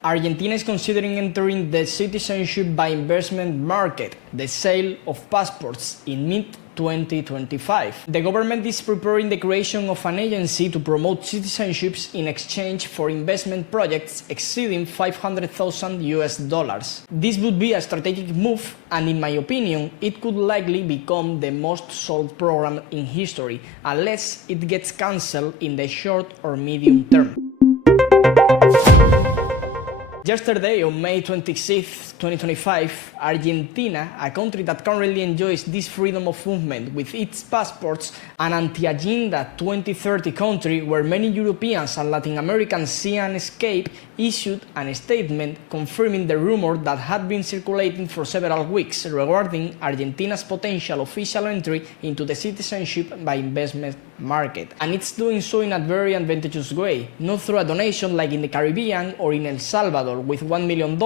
Argentina is considering entering the citizenship by investment market, the sale of passports, in mid-2025. The government is preparing the creation of an agency to promote citizenships in exchange for investment projects exceeding $500,000. This would be a strategic move, and in my opinion, it could likely become the most sold program in history, unless it gets cancelled in the short or medium term. Yesterday, on May 26, 2025, Argentina, a country that currently enjoys this freedom of movement with its passports, an anti-Agenda 2030 country where many Europeans and Latin Americans see an escape, issued a statement confirming the rumor that had been circulating for several weeks regarding Argentina's potential official entry into the citizenship by investment market. And it's doing so in a very advantageous way, not through a donation like in the Caribbean or in El Salvador with $1 million,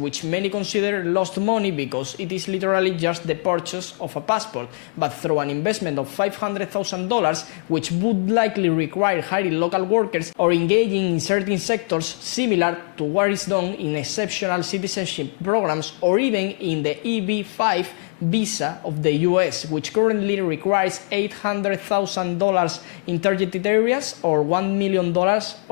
which many consider lost money because it is literally just the purchase of a passport, but through an investment of $500,000, which would likely require hiring local workers or engaging in certain sectors similar to what is done in exceptional citizenship programs or even in the EB-5 visa of the US, which currently requires $800,000 in targeted areas or $1 million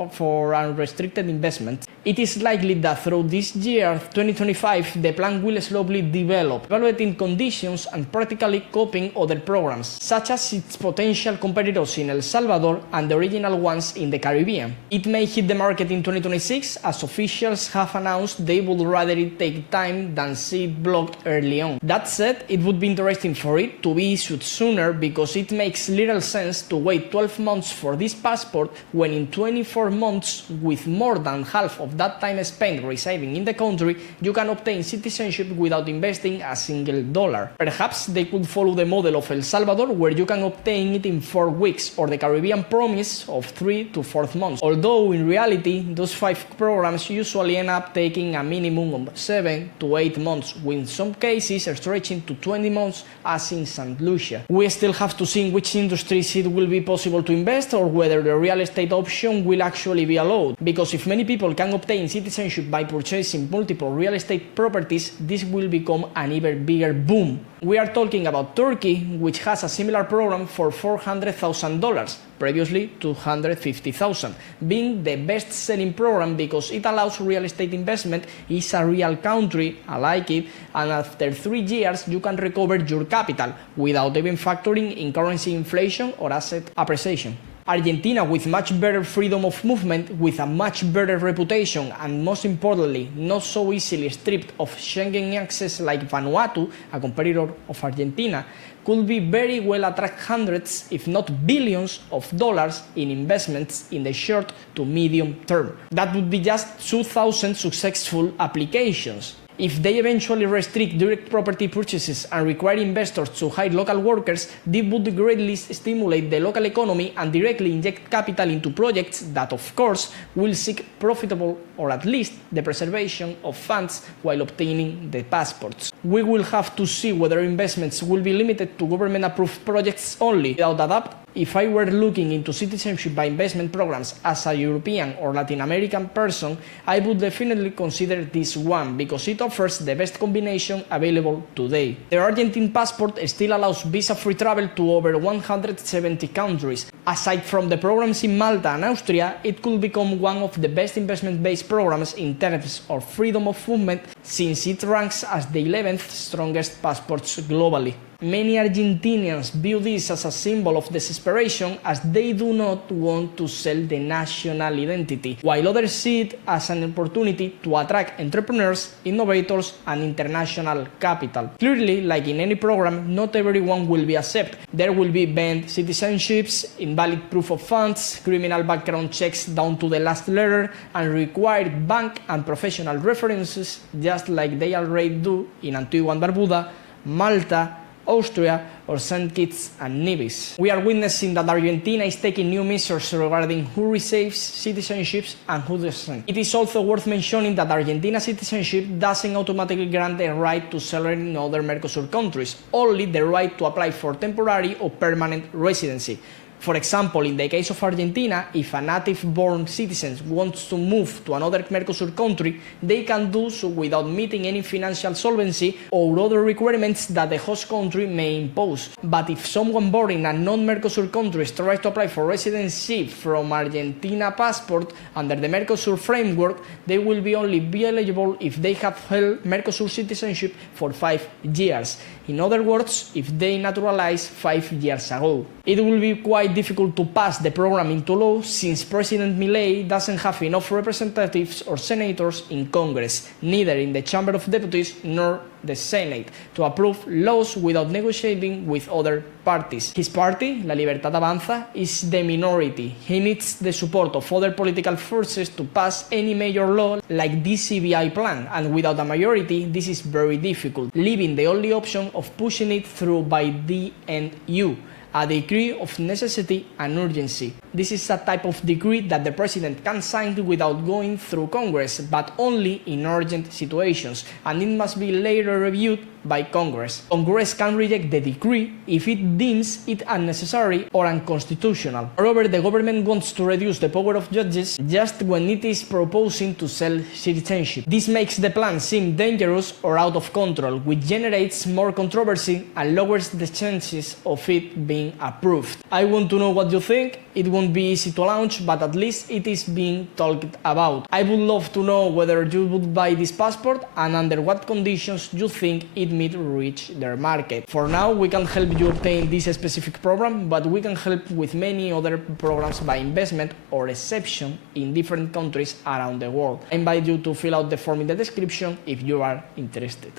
for unrestricted investment. It is likely that through this year, 2025, the plan will slowly develop, evaluating conditions and practically copying other programs, such as its potential competitors in El Salvador and the original ones in the Caribbean. It may hit the market in 2026, as officials have announced they would rather it take time than see it blocked early on. That said, it would be interesting for it to be issued sooner because it makes little sense to wait 12 months for this passport when in 24 months, with more than half of that time spent residing in the country, you can obtain citizenship without investing a single dollar. Perhaps they could follow the model of El Salvador, where you can obtain it in 4 weeks, or the Caribbean promise of 3 to 4 months, although in reality those 5 programs usually end up taking a minimum of 7 to 8 months, with in some cases stretching to 20 months as in St. Lucia. We still have to see in which industries it will be possible to invest or whether the real estate option will actually be allowed, because if many people can obtain citizenship by purchasing multiple real estate properties, this will become an even bigger boom. We are talking about Turkey, which has a similar program for $400,000, previously $250,000, being the best-selling program because it allows real estate investment, is a real country, I like it, and after 3 years you can recover your capital without even factoring in currency inflation or asset appreciation. Argentina, with much better freedom of movement, with a much better reputation, and most importantly, not so easily stripped of Schengen access like Vanuatu, a competitor of Argentina, could be very well attract hundreds, if not billions, of dollars in investments in the short to medium term. That would be just 2,000 successful applications. If they eventually restrict direct property purchases and require investors to hire local workers, this would greatly stimulate the local economy and directly inject capital into projects that, of course, will seek profitable or at least the preservation of funds while obtaining the passports. We will have to see whether investments will be limited to government-approved projects only. Without a doubt, if I were looking into citizenship by investment programs as a European or Latin American person, I would definitely consider this one because it offers the best combination available today. The Argentine passport still allows visa-free travel to over 170 countries. Aside from the programs in Malta and Austria, it could become one of the best investment-based programs in terms of freedom of movement, since it ranks as the 11th strongest passports globally. Many Argentinians view this as a symbol of desperation, as they do not want to sell the national identity, while others see it as an opportunity to attract entrepreneurs, innovators, and international capital. Clearly, like in any program, not everyone will be accepted. There will be banned citizenships, invalid proof of funds, criminal background checks down to the last letter, and required bank and professional references, just like they already do in Antigua and Barbuda, Malta, Austria, or St. Kitts and Nevis. We are witnessing that Argentina is taking new measures regarding who receives citizenships and who doesn't. It is also worth mentioning that Argentina citizenship doesn't automatically grant the right to settle in other Mercosur countries, only the right to apply for temporary or permanent residency. For example, in the case of Argentina, if a native-born citizen wants to move to another Mercosur country, they can do so without meeting any financial solvency or other requirements that the host country may impose. But if someone born in a non-Mercosur country tries to apply for residency from Argentina passport under the Mercosur framework, they will only be eligible if they have held Mercosur citizenship for 5 years. In other words, if they naturalized 5 years ago. It will be quite difficult to pass the program into law since President Milei doesn't have enough representatives or senators in Congress, neither in the Chamber of Deputies nor the Senate, to approve laws without negotiating with other parties. His party, La Libertad Avanza, is the minority. He needs the support of other political forces to pass any major law like this CBI plan, and without a majority this is very difficult, leaving the only option of pushing it through by DNU, a decree of necessity and urgency. This is a type of decree that the president can sign without going through Congress, but only in urgent situations, and it must be later reviewed by Congress. Congress can reject the decree if it deems it unnecessary or unconstitutional. Moreover, the government wants to reduce the power of judges just when it is proposing to sell citizenship. This makes the plan seem dangerous or out of control, which generates more controversy and lowers the chances of it being approved. I want to know what you think. It won't be easy to launch, but at least it is being talked about. I would love to know whether you would buy this passport and under what conditions you think it might reach their market. For now, we can help you obtain this specific program, but we can help with many other programs by investment or exception in different countries around the world. I invite you to fill out the form in the description if you are interested.